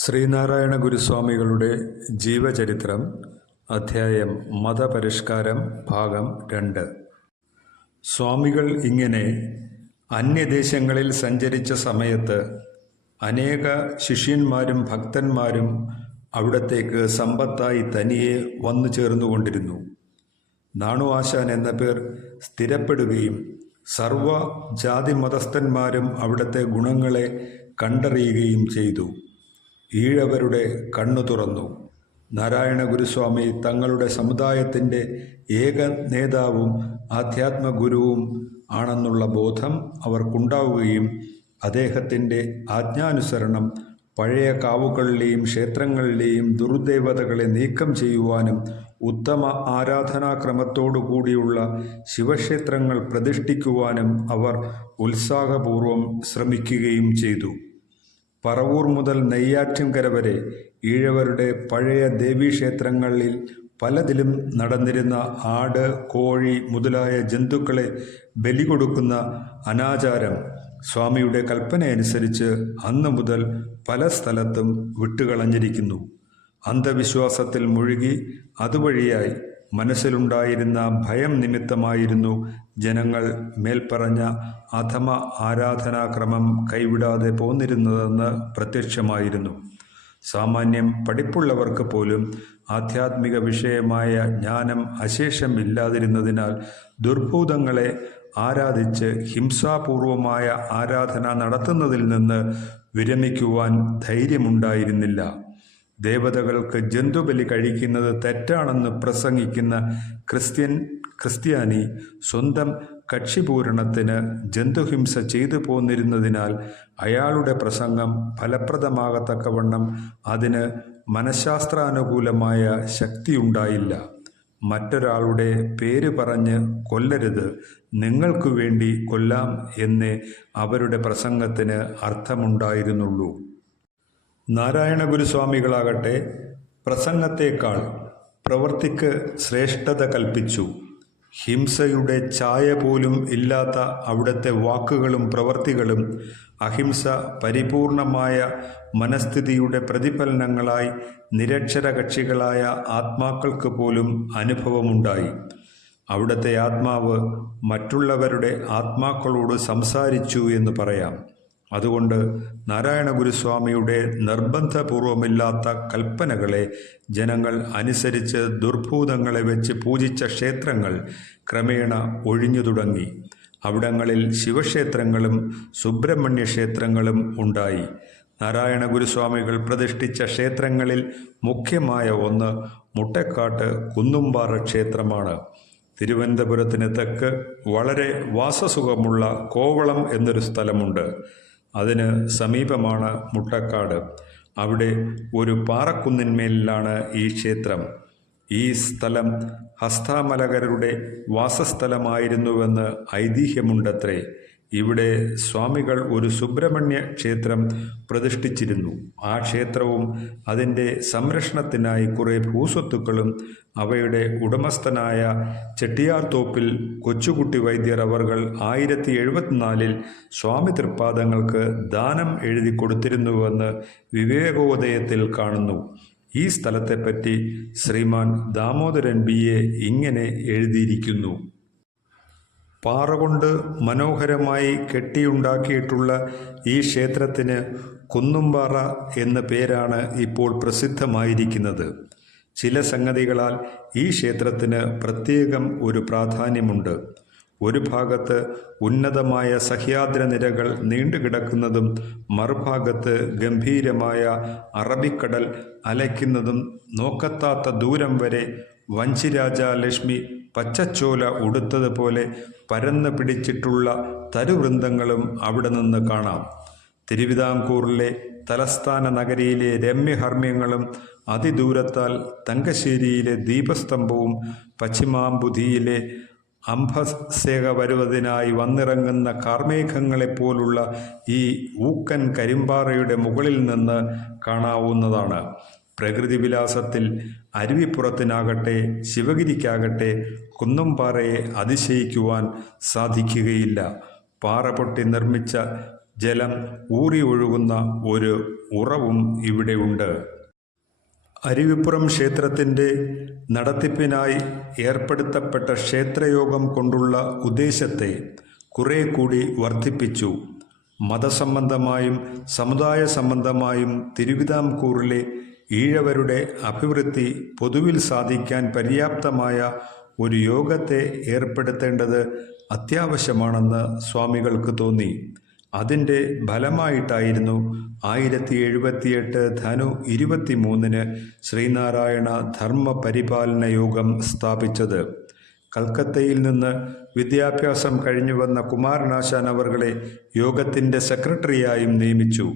ശ്രീനാരായണ ഗുരുസ്വാമികളുടെ ജീവചരിത്രം അധ്യായം മതപരിഷ്കാരം ഭാഗം രണ്ട്. സ്വാമികൾ ഇങ്ങനെ അന്യദേശങ്ങളിൽ സഞ്ചരിച്ച സമയത്ത് അനേക ശിഷ്യന്മാരും ഭക്തന്മാരും അവിടത്തേക്ക് സമ്പത്തായി തനിയെ വന്നു ചേർന്നുകൊണ്ടിരുന്നു. നാണു ആശാൻ എന്ന പേർ സ്ഥിരപ്പെടുകയും സർവ ജാതി മതസ്ഥന്മാരും അവിടുത്തെ ഗുണങ്ങളെ കണ്ടറിയുകയും ചെയ്തു. ഈഴവരുടെ കണ്ണു തുറന്നു. നാരായണ ഗുരുസ്വാമി തങ്ങളുടെ സമുദായത്തിന്റെ ഏക നേതാവും ആധ്യാത്മ ഗുരുവും ആണെന്നുള്ള ബോധം അവർക്കുണ്ടാവുകയും അദ്ദേഹത്തിന്റെ ആജ്ഞാനുസരണം പഴയ കാവുകളിലെയും ക്ഷേത്രങ്ങളിലെയും ദുർദേവതകളെ നീക്കം ചെയ്യുവാനും ഉത്തമ ആരാധനാക്രമത്തോടുകൂടിയുള്ള ശിവക്ഷേത്രങ്ങൾ പ്രതിഷ്ഠിക്കുവാനും അവർ ഉത്സാഹപൂർവം ശ്രമിക്കുകയും ചെയ്തു. പറവൂർ മുതൽ നെയ്യാറ്റിൻകര വരെ ഈഴവരുടെ പഴയ ദേവീക്ഷേത്രങ്ങളിൽ പലതിലും നടന്നിരുന്ന ആട് കോഴി മുതലായ ജന്തുക്കളെ ബലി കൊടുക്കുന്ന അനാചാരം സ്വാമിയുടെ കൽപ്പനയനുസരിച്ച് അന്ന് മുതൽ പല സ്ഥലത്തും വിട്ടുകളഞ്ഞിരിക്കുന്നു. അന്ധവിശ്വാസത്തിൽ മുഴുകി അതുവഴിയായി മനസ്സിലുണ്ടായിരുന്ന ഭയം നിമിത്തമായിരുന്നു ജനങ്ങൾ മേൽപ്പറഞ്ഞ അധമ ആരാധനാക്രമം കൈവിടാതെ പോന്നിരുന്നതെന്ന് പ്രത്യക്ഷമായിരുന്നു. സാമാന്യം പഠിപ്പുള്ളവർക്ക് പോലും ആധ്യാത്മിക വിഷയമായ ജ്ഞാനം അശേഷം ഇല്ലാതിരുന്നതിനാൽ ദുർഭൂതങ്ങളെ ആരാധിച്ച് ഹിംസാപൂർവമായ ആരാധന നടത്തുന്നതിൽ നിന്ന് വിരമിക്കുവാൻ ധൈര്യമുണ്ടായിരുന്നില്ല. ദേവതകൾക്ക് ജന്തുബലി കഴിക്കുന്നത് തെറ്റാണെന്ന് പ്രസംഗിക്കുന്ന ക്രിസ്ത്യൻ ക്രിസ്ത്യാനി സ്വന്തം കക്ഷിപൂരണത്തിന് ജന്തുഹിംസ ചെയ്തു പോന്നിരുന്നതിനാൽ അയാളുടെ പ്രസംഗം ഫലപ്രദമാകത്തക്കവണ്ണം അതിന് മനഃശാസ്ത്രാനുകൂലമായ ശക്തിയുണ്ടായില്ല. മറ്റൊരാളുടെ പേര് പറഞ്ഞ് കൊല്ലരുത് നിങ്ങൾക്കു വേണ്ടി കൊല്ലാം എന്നേ അവരുടെ പ്രസംഗത്തിന് അർത്ഥമുണ്ടായിരുന്നുള്ളൂ. നാരായണ ഗുരുസ്വാമികളാകട്ടെ പ്രസംഗത്തേക്കാൾ പ്രവൃത്തിക്ക് ശ്രേഷ്ഠത കൽപ്പിച്ചു. ഹിംസയുടെ ഛായ പോലും ഇല്ലാത്ത അവിടുത്തെ വാക്കുകളും പ്രവൃത്തികളും അഹിംസ പരിപൂർണമായ മനസ്ഥിതിയുടെ പ്രതിഫലനങ്ങളായി നിരക്ഷര കക്ഷികളായ ആത്മാക്കൾക്ക് പോലും അനുഭവമുണ്ടായി. അവിടുത്തെ ആത്മാവ് മറ്റുള്ളവരുടെ ആത്മാക്കളോട് സംസാരിച്ചു എന്ന് പറയാം. അതുകൊണ്ട് നാരായണ ഗുരുസ്വാമിയുടെ നിർബന്ധപൂർവമില്ലാത്ത കൽപ്പനകളെ ജനങ്ങൾ അനുസരിച്ച് ദുർഭൂതങ്ങളെ വെച്ച് പൂജിച്ച ക്ഷേത്രങ്ങൾ ക്രമേണ ഒഴിഞ്ഞു തുടങ്ങി. അവിടങ്ങളിൽ ശിവക്ഷേത്രങ്ങളും സുബ്രഹ്മണ്യ ക്ഷേത്രങ്ങളും ഉണ്ടായി. നാരായണ ഗുരുസ്വാമികൾ പ്രതിഷ്ഠിച്ച ക്ഷേത്രങ്ങളിൽ മുഖ്യമായ ഒന്ന് മുട്ടക്കാട്ട് കുന്നുംപാറ ക്ഷേത്രമാണ്. തിരുവനന്തപുരത്തിന് തെക്ക് വളരെ വാസസുഖമുള്ള കോവളം എന്നൊരു സ്ഥലമുണ്ട്. അതിന് സമീപമാണ് മുട്ടക്കാട്. അവിടെ ഒരു പാറക്കുന്നിന്മേലിലാണ് ഈ ക്ഷേത്രം. ഈ സ്ഥലം ഹസ്താമലകരുടെ വാസസ്ഥലമായിരുന്നുവെന്ന് ഐതിഹ്യമുണ്ടത്രേ. ഇവിടെ സ്വാമികൾ ഒരു സുബ്രഹ്മണ്യ ക്ഷേത്രം പ്രതിഷ്ഠിച്ചിരുന്നു. ആ ക്ഷേത്രവും അതിന്റെ സംരക്ഷണത്തിനായി കുറേ ഭൂസ്വത്തുക്കളും അവയുടെ ഉടമസ്ഥനായ ചെട്ടിയാർ തോപ്പിൽ കൊച്ചുകുട്ടി വൈദ്യർ അവർകൾ ആയിരത്തി എഴുപത്തിനാലിൽ സ്വാമി തൃപ്പാദങ്ങൾക്ക് ദാനം എഴുതി കൊടുത്തിരുന്നുവെന്ന് വിവേകോദയത്തിൽ കാണുന്നു. ഈ സ്ഥലത്തെപ്പറ്റി ശ്രീമാൻ ദാമോദരൻ ബി എ ഇങ്ങനെ എഴുതിയിരിക്കുന്നു. പാറ കൊണ്ട് മനോഹരമായി കെട്ടിയുണ്ടാക്കിയിട്ടുള്ള ഈ ക്ഷേത്രത്തിന് കുന്നുംപാറ എന്ന പേരാണ് ഇപ്പോൾ പ്രസിദ്ധമായിരിക്കുന്നത്. ചില സംഗതികളാൽ ഈ ക്ഷേത്രത്തിന് പ്രത്യേകം ഒരു പ്രാധാന്യമുണ്ട്. ഒരു ഭാഗത്ത് ഉന്നതമായ സഹ്യാദ്ര നിരകൾ നീണ്ടുകിടക്കുന്നതും മറുഭാഗത്ത് ഗംഭീരമായ അറബിക്കടൽ അലയ്ക്കുന്നതും നോക്കത്താത്ത ദൂരം വരെ വഞ്ചിരാജ ലക്ഷ്മി പച്ചച്ചോല ഉടുത്തതുപോലെ പരന്നു പിടിച്ചിട്ടുള്ള തരുവൃന്ദങ്ങളും അവിടെ നിന്ന് കാണാം. തിരുവിതാംകൂറിലെ തലസ്ഥാന നഗരിയിലെ രമ്യഹർമ്മ്യങ്ങളും അതിദൂരത്താൽ തങ്കശ്ശേരിയിലെ ദീപസ്തംഭവും പശ്ചിമാംബുധിയിലെ അംഭസേക വരുവതിനായി വന്നിറങ്ങുന്ന കാർമേഘങ്ങളെപ്പോലുള്ള ഈ ഊക്കൻ കരിമ്പാറയുടെ മുകളിൽ നിന്ന് കാണാവുന്നതാണ്. പ്രകൃതിവിലാസത്തിൽ അരുവിപ്പുറത്തിനാകട്ടെ ശിവഗിരിക്കാകട്ടെ കുന്നംപാറയെ അതിശയിക്കുവാൻ സാധിക്കുകയില്ല. പാറ പൊട്ടി നിർമ്മിച്ച ജലം ഊറി ഒഴുകുന്ന ഒരു ഉറവും ഇവിടെയുണ്ട് അരുവിപ്പുറം ക്ഷേത്രത്തിന്റെ നടത്തിപ്പിനായി ഏർപ്പെടുത്തപ്പെട്ട ക്ഷേത്രയോഗം കൊണ്ടുള്ള ഉദ്ദേശത്തെ കുറെ കൂടി വർദ്ധിപ്പിച്ചു. മതസംബന്ധമായും സമുദായ സംബന്ധമായും തിരുവിതാംകൂറിലെ ഈഴവരുടെ അഭിവൃദ്ധി പൊതുവിൽ സാധിക്കാൻ പര്യാപ്തമായ ഒരു യോഗത്തെ ഏർപ്പെടുത്തേണ്ടത് അത്യാവശ്യമാണെന്ന് സ്വാമികൾക്ക് തോന്നി. അതിന്റെ ഫലമായിട്ടായിരുന്നു ആയിരത്തി എഴുപത്തിയെട്ട് ധനു ഇരുപത്തിമൂന്നിന് ശ്രീനാരായണ ധർമ്മ പരിപാലന യോഗം സ്ഥാപിച്ചത്. കൽക്കത്തയിൽ നിന്ന് വിദ്യാഭ്യാസം കഴിഞ്ഞു വന്ന കുമാരനാശാൻ അവർകളെ യോഗത്തിന്റെ സെക്രട്ടറിയായും നിയമിച്ചു.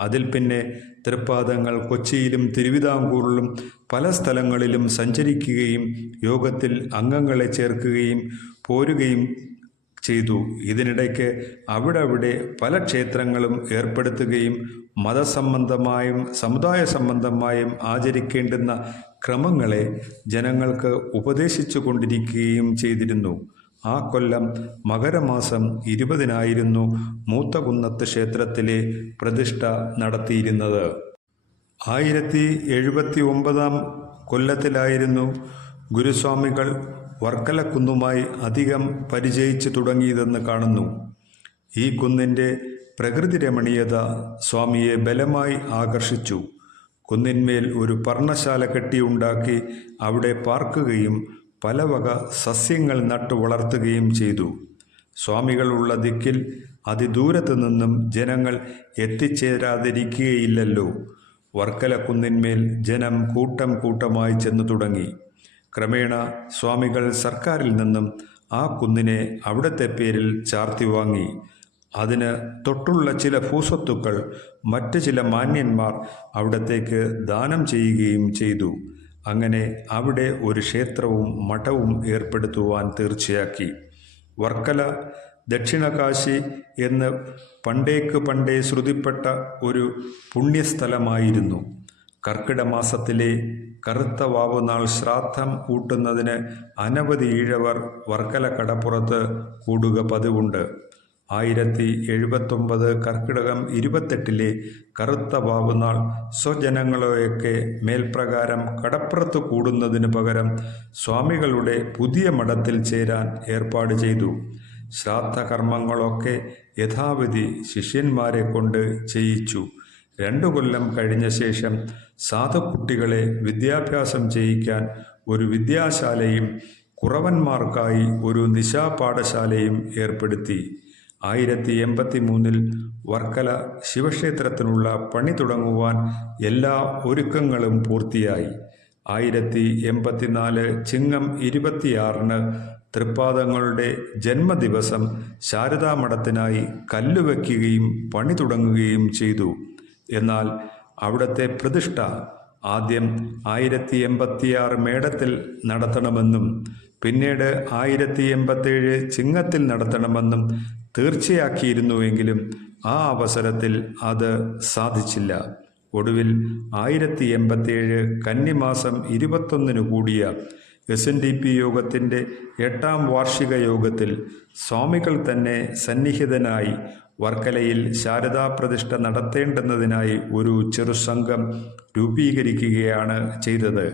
അതിൽ പിന്നെ തൃപ്പാദങ്ങൾ കൊച്ചിയിലും തിരുവിതാംകൂറിലും പല സ്ഥലങ്ങളിലും സഞ്ചരിക്കുകയും യോഗത്തിൽ അംഗങ്ങളെ ചേർക്കുകയും പോരുകയും ചെയ്തു. ഇതിനിടയ്ക്ക് അവിടെ അവിടെ പല ക്ഷേത്രങ്ങളും ഏർപ്പെടുത്തുകയും മതസംബന്ധമായും സമുദായ സംബന്ധമായും ആചരിക്കേണ്ടുന്ന ക്രമങ്ങളെ ജനങ്ങൾക്ക് ഉപദേശിച്ചു കൊണ്ടിരിക്കുകയും ചെയ്തിരുന്നു. ആ കൊല്ലം മകരമാസം ഇരുപതിനായിരുന്നു മൂത്തകുന്നത്ത് ക്ഷേത്രത്തിലെ പ്രതിഷ്ഠ നടത്തിയിരുന്നത്. ആയിരത്തി എഴുപത്തി ഒമ്പതാം കൊല്ലത്തിലായിരുന്നു ഗുരുസ്വാമികൾ വർക്കലക്കുന്നുമായി അധികം പരിചയിച്ചു തുടങ്ങിയതെന്ന് കാണുന്നു. ഈ കുന്നിന്റെ പ്രകൃതി രമണീയത സ്വാമിയെ ബലമായി ആകർഷിച്ചു. കുന്നിന്മേൽ ഒരു പർണശാല കെട്ടിയുണ്ടാക്കി അവിടെ പാർക്കുകയും പല വക സസ്യങ്ങൾ നട്ടു വളർത്തുകയും ചെയ്തു. സ്വാമികളുള്ള ദിക്കിൽ അതിദൂരത്തു നിന്നും ജനങ്ങൾ എത്തിച്ചേരാതിരിക്കുകയില്ലല്ലോ. വർക്കലക്കുന്നിന്മേൽ ജനം കൂട്ടം കൂട്ടമായി ചെന്നു തുടങ്ങി. ക്രമേണ സ്വാമികൾ സർക്കാരിൽ നിന്നും ആ കുന്നിനെ അവിടുത്തെ പേരിൽ ചാർത്തി വാങ്ങി. അതിന് തൊട്ടുള്ള ചില ഭൂസ്വത്തുക്കൾ മറ്റ് ചില മാന്യന്മാർ അവിടത്തേക്ക് ദാനം ചെയ്യുകയും ചെയ്തു. അങ്ങനെ അവിടെ ഒരു ക്ഷേത്രവും മഠവും ഏർപ്പെടുത്തുവാൻ തീർച്ചയാക്കി. വർക്കല ദക്ഷിണകാശി എന്ന് പണ്ടേക്ക് പണ്ടേ ശ്രുതിപ്പെട്ട ഒരു പുണ്യസ്ഥലമായിരുന്നു. കർക്കിട മാസത്തിലെ കറുത്ത വാവുനാൾ ശ്രാദ്ധം കൂട്ടുന്നതിന് അനവധി ഈഴവർ വർക്കല കടപ്പുറത്ത് കൂടുക പതിവുണ്ട്. ആയിരത്തി എഴുപത്തൊമ്പത് കർക്കിടകം ഇരുപത്തെട്ടിലെ കറുത്ത വാവുനാൾ സ്വജനങ്ങളെയൊക്കെ മേൽപ്രകാരം കടപ്പുറത്ത് കൂടുന്നതിന് പകരം സ്വാമികളുടെ പുതിയ മഠത്തിൽ ചേരാൻ ഏർപ്പാട് ചെയ്തു. ശ്രാദ്ധകർമ്മങ്ങളൊക്കെ യഥാവിധി ശിഷ്യന്മാരെ കൊണ്ട് ചെയ്യിച്ചു. രണ്ടു കൊല്ലം കഴിഞ്ഞ ശേഷം സാധുക്കുട്ടികളെ വിദ്യാഭ്യാസം ചെയ്യിക്കാൻ ഒരു വിദ്യാശാലയും കുറവന്മാർക്കായി ഒരു നിശാപാഠശാലയും ഏർപ്പെടുത്തി. ആയിരത്തി എൺപത്തി മൂന്നിൽ വർക്കല ശിവക്ഷേത്രത്തിനുള്ള പണി തുടങ്ങുവാൻ എല്ലാ ഒരുക്കങ്ങളും പൂർത്തിയായി. ആയിരത്തി എൺപത്തിനാല് ചിങ്ങം ഇരുപത്തിയാറിന് തൃപ്പാദങ്ങളുടെ ജന്മദിവസം ശാരദാമഠത്തിനായി കല്ലുവയ്ക്കുകയും പണി തുടങ്ങുകയും ചെയ്തു. എന്നാൽ അവിടുത്തെ പ്രതിഷ്ഠ ആദ്യം ആയിരത്തി എൺപത്തിയാറ് മേടത്തിൽ നടത്തണമെന്നും പിന്നീട് ആയിരത്തി എൺപത്തേഴ് ചിങ്ങത്തിൽ നടത്തണമെന്നും തീർച്ചയാക്കിയിരുന്നുവെങ്കിലും ആ അവസരത്തിൽ അത് സാധിച്ചില്ല. ഒടുവിൽ ആയിരത്തി എൺപത്തിയേഴ് കന്നിമാസം ഇരുപത്തൊന്നിന് കൂടിയ എസ് എൻ ഡി പി യോഗത്തിന്റെ എട്ടാം വാർഷിക യോഗത്തിൽ സ്വാമികൾ തന്നെ സന്നിഹിതനായി വർക്കലയിൽ ശാരദാ പ്രതിഷ്ഠ നടത്തേണ്ടുന്നതിനായി ഒരു ചെറുസംഘം രൂപീകരിക്കുകയാണ് ചെയ്തത്.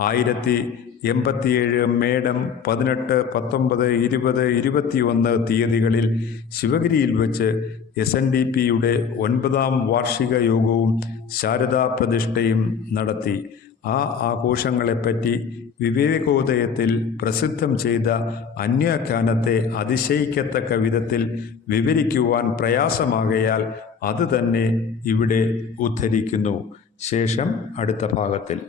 ആയിരത്തി എൺപത്തിയേഴ് മേഡം പതിനെട്ട് പത്തൊമ്പത് ഇരുപത് ഇരുപത്തിയൊന്ന് തീയതികളിൽ ശിവഗിരിയിൽ വെച്ച് എസ് എൻ ഡി പിയുടെ ഒൻപതാം വാർഷിക യോഗവും ശാരദാ പ്രതിഷ്ഠയും നടത്തി. ആ ആഘോഷങ്ങളെപ്പറ്റി വിവേകോദയത്തിൽ പ്രസിദ്ധം ചെയ്ത അന്യാഖ്യാനത്തെ അതിശയിക്കത്തക്ക വിധത്തിൽ വിവരിക്കുവാൻ പ്രയാസമാകയാൽ അത് തന്നെ ഇവിടെ ഉദ്ധരിക്കുന്നു. ശേഷം അടുത്ത ഭാഗത്തിൽ.